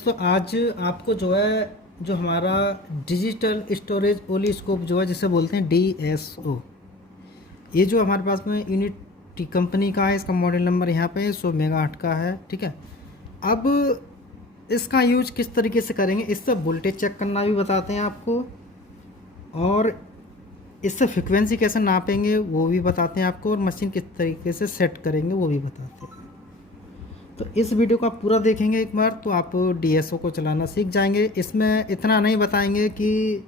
दोस्तों आज आपको जो है जो हमारा डिजिटल स्टोरेज ओलिस्कोप जो है जिसे बोलते हैं DSO, ये जो हमारे पास में यूनिटी कंपनी का है, इसका मॉडल नंबर यहाँ पे 100 मेगाहर्ट्ज़ का है। ठीक है, अब इसका यूज किस तरीके से करेंगे, इससे वोल्टेज चेक करना भी बताते हैं आपको, और इससे फ्रिक्वेंसी कैसे नापेंगे वो भी बताते हैं आपको, और मशीन किस तरीके से सेट करेंगे वो भी बताते हैं। तो इस वीडियो को आप पूरा देखेंगे एक बार तो आप DSO को चलाना सीख जाएंगे। इसमें इतना नहीं बताएंगे कि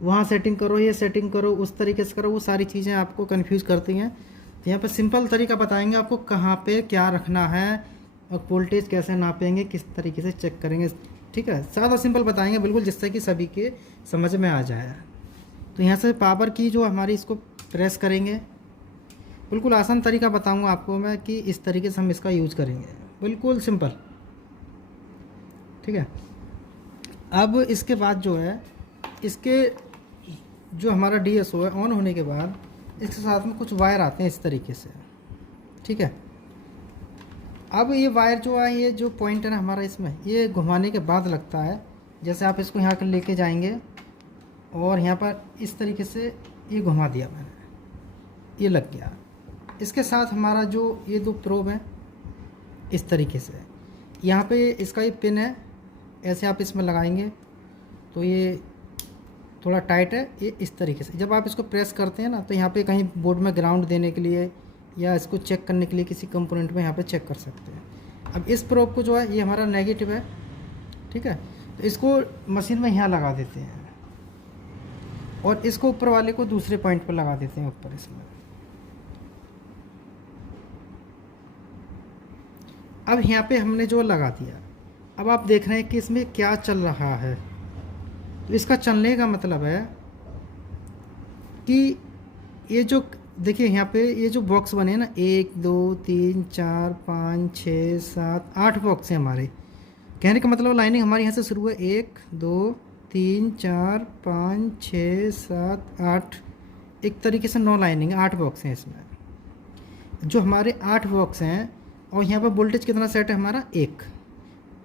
वहाँ सेटिंग करो, ये सेटिंग करो, उस तरीके से करो, वो सारी चीज़ें आपको कंफ्यूज करती हैं। तो यहाँ पर सिंपल तरीका बताएंगे आपको कहाँ पे क्या रखना है और वोल्टेज कैसे नापेंगे, किस तरीके से चेक करेंगे। ठीक है, सादा सिंपल बताएंगे बिल्कुल, जिससे कि सभी के समझ में आ जाए। तो यहाँ से पावर की जो हमारी इसको प्रेस करेंगे, बिल्कुल आसान तरीका बताऊँगा आपको मैं कि इस तरीके से हम इसका यूज़ करेंगे, बिल्कुल सिंपल। ठीक है, अब इसके बाद जो है इसके जो हमारा DSO है ऑन होने के बाद इसके साथ में कुछ वायर आते हैं इस तरीके से। ठीक है, अब ये वायर जो है, ये जो पॉइंट है ना हमारा, इसमें ये घुमाने के बाद लगता है। जैसे आप इसको यहाँ कर लेके जाएंगे और यहाँ पर इस तरीके से ये घुमा दिया मैंने, ये लग गया। इसके साथ हमारा जो ये दो प्रोब हैं इस तरीके से, यहाँ पे इसका ये पिन है, ऐसे आप इसमें लगाएंगे तो ये थोड़ा टाइट है, ये इस तरीके से। जब आप इसको प्रेस करते हैं ना तो यहाँ पे कहीं बोर्ड में ग्राउंड देने के लिए या इसको चेक करने के लिए किसी कंपोनेंट में यहाँ पे चेक कर सकते हैं। अब इस प्रोब को जो है, ये हमारा नेगेटिव है। ठीक है, तो इसको मशीन में यहाँ लगा देते हैं और इसको ऊपर वाले को दूसरे पॉइंट पर लगा देते हैं ऊपर इसमें। अब यहाँ पे हमने जो लगा दिया, अब आप देख रहे हैं कि इसमें क्या चल रहा है। तो इसका चलने का मतलब है कि ये जो देखिए यहाँ पे ये जो बॉक्स बने हैं ना, 1 2 3 4 5 6 7 8 बॉक्स हैं हमारे। कहने का मतलब लाइनिंग हमारे यहाँ से शुरू है, 1 2 3 4 5 6 7 8, एक तरीके से 9 लाइनिंग, 8 बॉक्स हैं इसमें। जो हमारे 8 बॉक्स हैं और यहाँ पर वोल्टेज कितना सेट है हमारा, 1।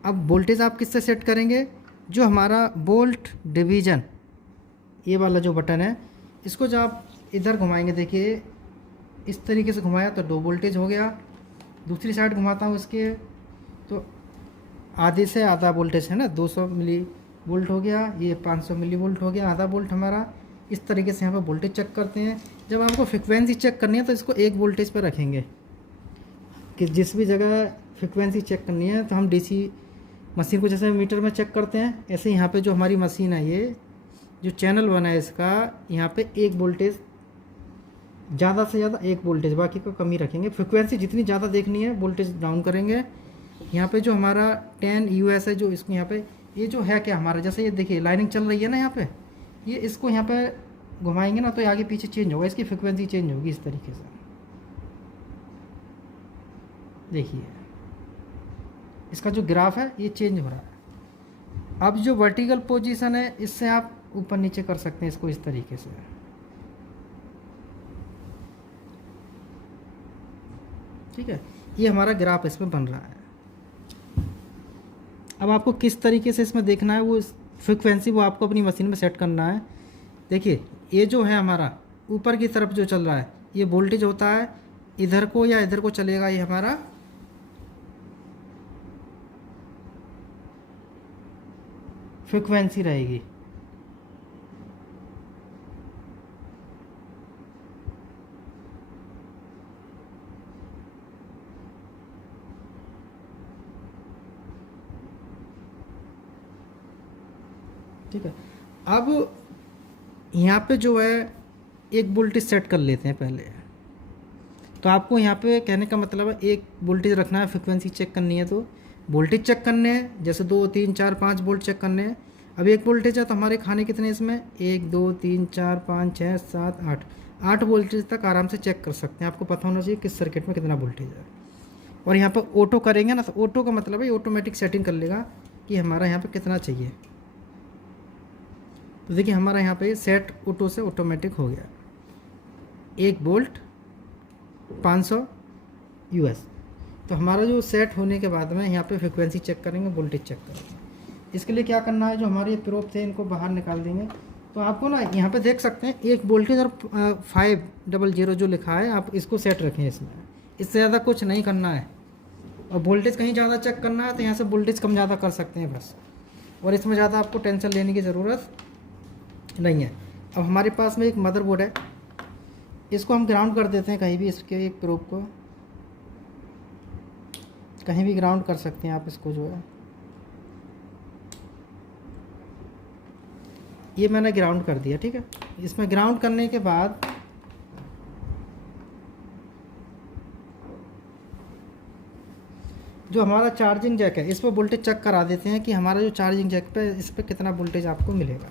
अब वोल्टेज आप किससे सेट करेंगे, जो हमारा वोल्ट डिवीज़न ये वाला जो बटन है, इसको जब आप इधर घुमाएंगे, देखिए इस तरीके से घुमाया तो 2 वोल्टेज हो गया। दूसरी साइड घुमाता हूँ इसके तो आधे से आधा वोल्टेज है ना, 200 मिली वोल्ट हो गया, ये 500 मिली वोल्ट हो गया, आधा वोल्ट हमारा। इस तरीके से यहाँ पर वोल्टेज चेक करते हैं। जब आपको फ्रिक्वेंसी चेक करनी है तो इसको 1 वोल्टेज पर रखेंगे कि जिस भी जगह फ्रिक्वेंसी चेक करनी है तो हम DC मशीन को जैसे मीटर में चेक करते हैं, ऐसे यहाँ पे जो हमारी मशीन है, ये जो चैनल बना है इसका, यहाँ पे 1 वोल्टेज, ज़्यादा से ज़्यादा 1 वोल्टेज, बाकी को कम ही रखेंगे। फ्रिक्वेंसी जितनी ज़्यादा देखनी है वोल्टेज डाउन करेंगे। यहाँ पे जो हमारा 10 US है, जो इसको यहाँ पे ये जो है क्या हमारा, जैसे ये देखिए लाइनिंग चल रही है ना यहाँ पे, ये इसको यहाँ पे घुमाएंगे ना तो आगे पीछे चेंज होगा, इसकी फ्रिक्वेंसी चेंज होगी इस तरीके से। देखिए इसका जो ग्राफ है ये चेंज हो रहा है। अब जो वर्टिकल पोजीशन है, इससे आप ऊपर नीचे कर सकते हैं इसको इस तरीके से। ठीक है, ये हमारा ग्राफ इसमें बन रहा है। अब आपको किस तरीके से इसमें देखना है, वो फ्रिक्वेंसी वो आपको अपनी मशीन में सेट करना है। देखिए ये जो है हमारा ऊपर की तरफ जो चल रहा है, ये वोल्टेज होता है, इधर को या इधर को चलेगा, ये हमारा फ्रिक्वेंसी रहेगी। ठीक है, अब यहाँ पे जो है 1 वोल्टेज सेट कर लेते हैं पहले। तो आपको यहाँ पे कहने का मतलब है 1 वोल्टेज रखना है, फ्रिक्वेंसी चेक करनी है तो वोल्टेज चेक करने हैं, जैसे 2 3 4 5 वोल्ट चेक करने हैं। अब 1 वोल्टेज है तो हमारे खाने कितने इसमें, 1 2 3 4 5 6 7 8 वोल्टेज तक आराम से चेक कर सकते हैं। आपको पता होना चाहिए किस सर्किट में कितना वोल्टेज है। और यहाँ पर ऑटो करेंगे ना, तो ऑटो का मतलब है ऑटोमेटिक सेटिंग कर लेगा कि हमारा यहाँ पर कितना चाहिए। तो देखिए हमारा यहाँ पे सेट ऑटो से ऑटोमेटिक हो गया, 1 वोल्ट 500 US। तो हमारा जो सेट होने के बाद में यहाँ पे फ्रिक्वेंसी चेक करेंगे, वोल्टेज चेक करेंगे। इसके लिए क्या करना है, जो हमारे प्रोब थे इनको बाहर निकाल देंगे। तो आपको ना यहाँ पे देख सकते हैं एक वोल्टेज और 500 जो लिखा है, आप इसको सेट रखें इसमें, इससे ज़्यादा कुछ नहीं करना है। और वोल्टेज कहीं ज़्यादा चेक करना है तो यहाँ से वोल्टेज कम ज़्यादा कर सकते हैं बस, और इसमें ज़्यादा आपको टेंशन लेने की ज़रूरत नहीं है। अब हमारे पास में एक मदरबोर्ड है, इसको हम ग्राउंड कर देते हैं कहीं भी, इसके एक प्रोब को कहीं भी ग्राउंड कर सकते हैं आप इसको जो है। ये मैंने ग्राउंड कर दिया, ठीक है। इसमें ग्राउंड करने के बाद जो हमारा चार्जिंग जैक है इस पर वोल्टेज चेक करा देते हैं कि हमारा जो चार्जिंग जैक पे इस पर कितना वोल्टेज आपको मिलेगा।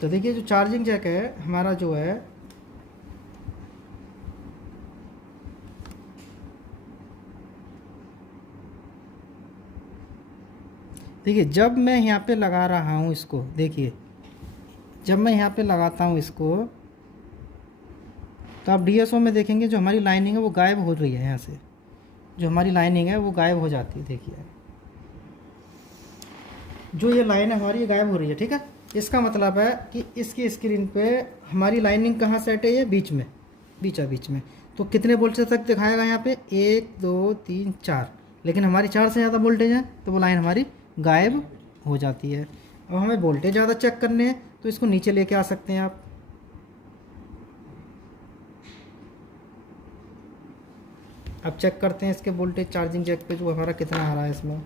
तो देखिए जो चार्जिंग जैक है हमारा जो है, देखिए जब मैं यहाँ पे लगा रहा हूँ इसको, देखिए जब मैं यहाँ पे लगाता हूँ इसको, तो आप डीएसओ में देखेंगे जो हमारी लाइनिंग है वो गायब हो रही है। यहाँ से जो हमारी लाइनिंग है वो गायब हो जाती है, देखिए जो ये लाइन है हमारी गायब हो रही है, ठीक है। इसका मतलब है कि इसकी स्क्रीन पे हमारी लाइनिंग कहाँ सेट है, ये बीच में, बीच में। तो कितने वोल्टेज तक दिखाएगा यहाँ पे, 1 2 3 4, लेकिन हमारी 4 से ज़्यादा वोल्टेज है तो वो लाइन हमारी गायब हो जाती है। अब हमें वोल्टेज ज़्यादा चेक करने हैं तो इसको नीचे लेके आ सकते हैं आप। अब चेक करते हैं इसके वोल्टेज चार्जिंग जैक पे जो हमारा कितना आ रहा है इसमें।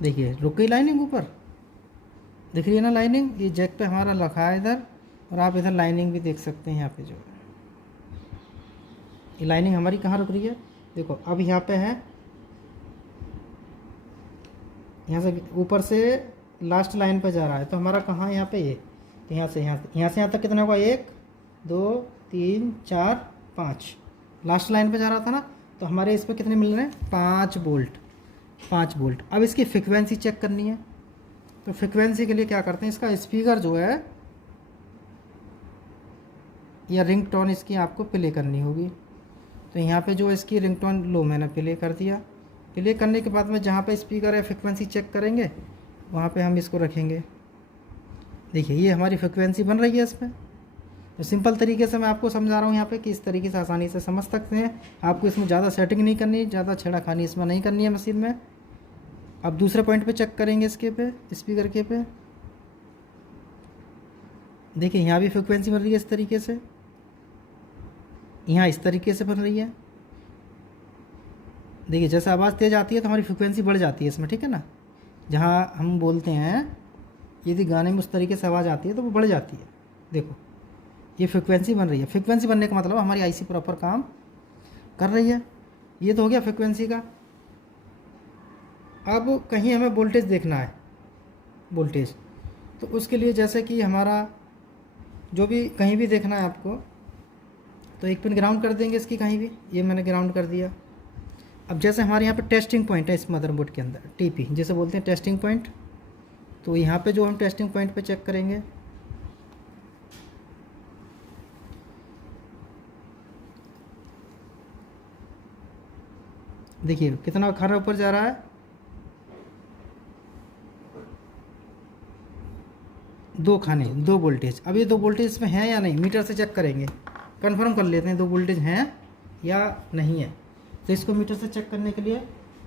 देखिए रुक गई लाइनिंग ऊपर, दिख रही है ना लाइनिंग, ये जैक पे हमारा रखा है इधर, और आप इधर लाइनिंग भी देख सकते हैं यहाँ पे जो ये लाइनिंग हमारी कहाँ रुक रही है, देखो अब यहाँ पे है, यहाँ से ऊपर से लास्ट लाइन पे जा रहा है, तो हमारा कहाँ यहाँ पे ये, तो यहाँ से यहाँ तक कितना होगा, 1 2 3 4 5, लास्ट लाइन पे जा रहा था ना, तो हमारे इस पर कितने मिल रहे हैं, 5 वोल्ट। अब इसकी फ्रिक्वेंसी चेक करनी है, तो फ्रिक्वेंसी के लिए क्या करते हैं, इसका स्पीकर जो है या रिंगटोन इसकी आपको प्ले करनी होगी। तो यहाँ पे जो इसकी रिंगटोन लो मैंने प्ले कर दिया। प्ले करने के बाद में जहाँ पे स्पीकर है फ्रिक्वेंसी चेक करेंगे, वहाँ पे हम इसको रखेंगे। देखिए ये हमारी फ्रिक्वेंसी बन रही है इसमें। तो सिंपल तरीके से मैं आपको समझा रहा हूँ यहाँ पे कि इस तरीके से आसानी से समझ सकते हैं। आपको इसमें ज़्यादा सेटिंग नहीं करनी, ज़्यादा छेड़ाखानी इसमें नहीं करनी है मशीन में। अब दूसरे पॉइंट पे चेक करेंगे इसके पे, स्पीकर के पे, देखिए यहाँ भी फ्रिक्वेंसी बन रही है इस तरीके से, यहाँ इस तरीके से बन रही है। देखिए जैसे आवाज़ तेज़ आती है तो हमारी फ्रिक्वेंसी बढ़ जाती है इसमें, ठीक है ना। जहाँ हम बोलते हैं यदि गाने में उस तरीके से आवाज़ आती है तो वो बढ़ जाती है। देखो ये फ्रिक्वेंसी बन रही है। फ्रिक्वेंसी बनने का मतलब हमारी आईसी प्रॉपर काम कर रही है। ये तो हो गया फ्रिक्वेंसी का। अब कहीं हमें वोल्टेज देखना है, वोल्टेज, तो उसके लिए जैसे कि हमारा जो भी कहीं भी देखना है आपको, तो एक पिन ग्राउंड कर देंगे इसकी कहीं भी, ये मैंने ग्राउंड कर दिया। अब जैसे हमारे यहाँ पे टेस्टिंग पॉइंट है इस मदरबोर्ड के अंदर, टीपी जिसे बोलते हैं टेस्टिंग पॉइंट, तो यहाँ पे जो हम टेस्टिंग पॉइंट पे चेक करेंगे, देखिए कितना खाना ऊपर जा रहा है, 2 खाने 2 वोल्टेज। अब ये 2 वोल्टेज इसमें हैं या नहीं, मीटर से चेक करेंगे, कंफर्म कर लेते हैं 2 वोल्टेज हैं या नहीं है। तो इसको मीटर से चेक करने के लिए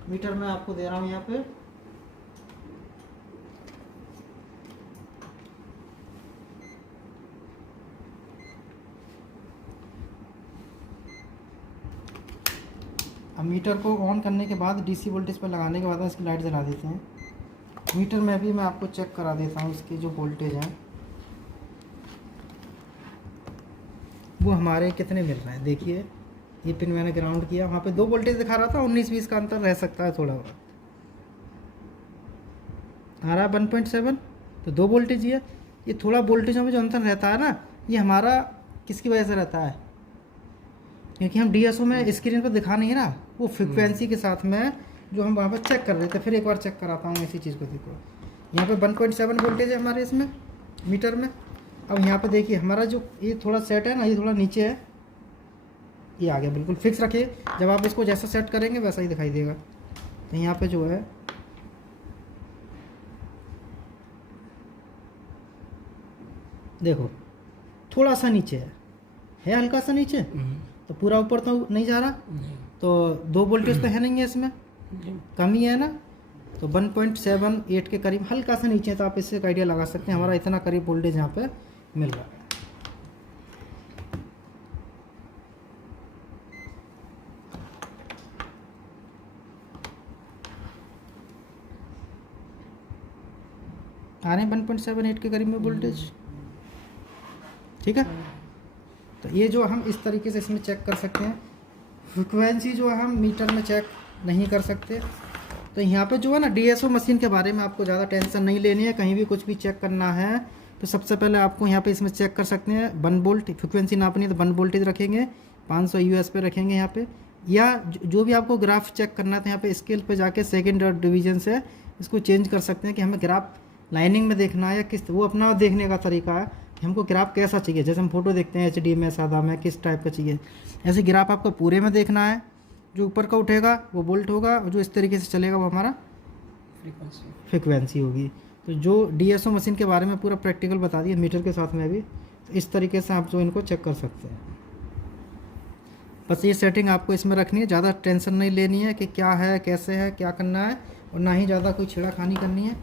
मीटर मैं आपको दे रहा हूँ यहाँ पे। अब मीटर को ऑन करने के बाद डीसी वोल्टेज पर लगाने के बाद इसकी लाइट जला देते हैं। मीटर में भी मैं आपको चेक करा देता हूँ इसके जो वोल्टेज हैं वो हमारे कितने मिल रहे हैं। देखिए ये पिन मैंने ग्राउंड किया, वहाँ पे 2 वोल्टेज दिखा रहा था, 19-20 का अंतर रह सकता है थोड़ा बहुत, आ रहा है 1.7, तो 2 वोल्टेज ये थोड़ा वोल्टेजों में जो अंतर रहता है ना, ये हमारा किसकी वजह से रहता है, क्योंकि हम डीएसओ में स्क्रीन पर दिखा नहीं रहा, वो फ्रिक्वेंसी के साथ में जो हम वहाँ पर चेक कर रहे थे। फिर एक बार चेक कराता हूँ इसी चीज़ को। देखो यहाँ पे 1.7 वोल्टेज है हमारे इसमें मीटर में। अब यहाँ पे देखिए हमारा जो ये थोड़ा सेट है ना, ये थोड़ा नीचे है, ये आ गया बिल्कुल फिक्स रखिए। जब आप इसको जैसा सेट करेंगे वैसा ही दिखाई देगा। तो यहाँ पे जो है देखो थोड़ा सा नीचे है हल्का सा नीचे, तो पूरा ऊपर तो नहीं जा रहा, तो 2 वोल्टेज तो है नहीं है इसमें, कम ही है ना। तो 1.78 के करीब हल्का सा नीचे है। तो आप इससे एक आइडिया लगा सकते हैं हमारा इतना करीब वोल्टेज यहाँ पे मिल रहा है। आ रहे हैं 1.78 के करीब में वोल्टेज, ठीक है। तो ये जो हम इस तरीके से इसमें चेक कर सकते हैं। फ्रिक्वेंसी जो है हम मीटर में चेक नहीं कर सकते। तो यहाँ पे जो है ना डीएसओ मशीन के बारे में आपको ज़्यादा टेंशन नहीं लेनी है। कहीं भी कुछ भी चेक करना है तो सबसे पहले आपको यहाँ पे इसमें चेक कर सकते हैं 1 वोल्ट। फ्रिक्वेंसी नापनी है तो 1 वोल्टेज रखेंगे, 500 यूएस पे रखेंगे यहाँ पे। या जो भी आपको ग्राफ चेक करना है तो यहाँ पे स्केल पे जाके सेकेंड डिवीजन से इसको चेंज कर सकते हैं कि हमें ग्राफ लाइनिंग में देखना है या किस, वो अपना देखने का तरीका है कि हमको ग्राफ कैसा चाहिए। जैसे हम फोटो देखते हैं एचडी में, सादा में, किस टाइप का चाहिए, ऐसे ग्राफ आपको पूरे में देखना है। जो ऊपर का उठेगा वो वोल्ट होगा और जो इस तरीके से चलेगा वो हमारा फ्रिक्वेंसी होगी। तो जो डीएसओ मशीन के बारे में पूरा प्रैक्टिकल बता दिया मीटर के साथ में भी, तो इस तरीके से आप जो इनको चेक कर सकते हैं। बस ये सेटिंग आपको इसमें रखनी है, ज़्यादा टेंशन नहीं लेनी है कि क्या है, कैसे है, क्या करना है, और ना ही ज़्यादा कोई छेड़ाखानी करनी है।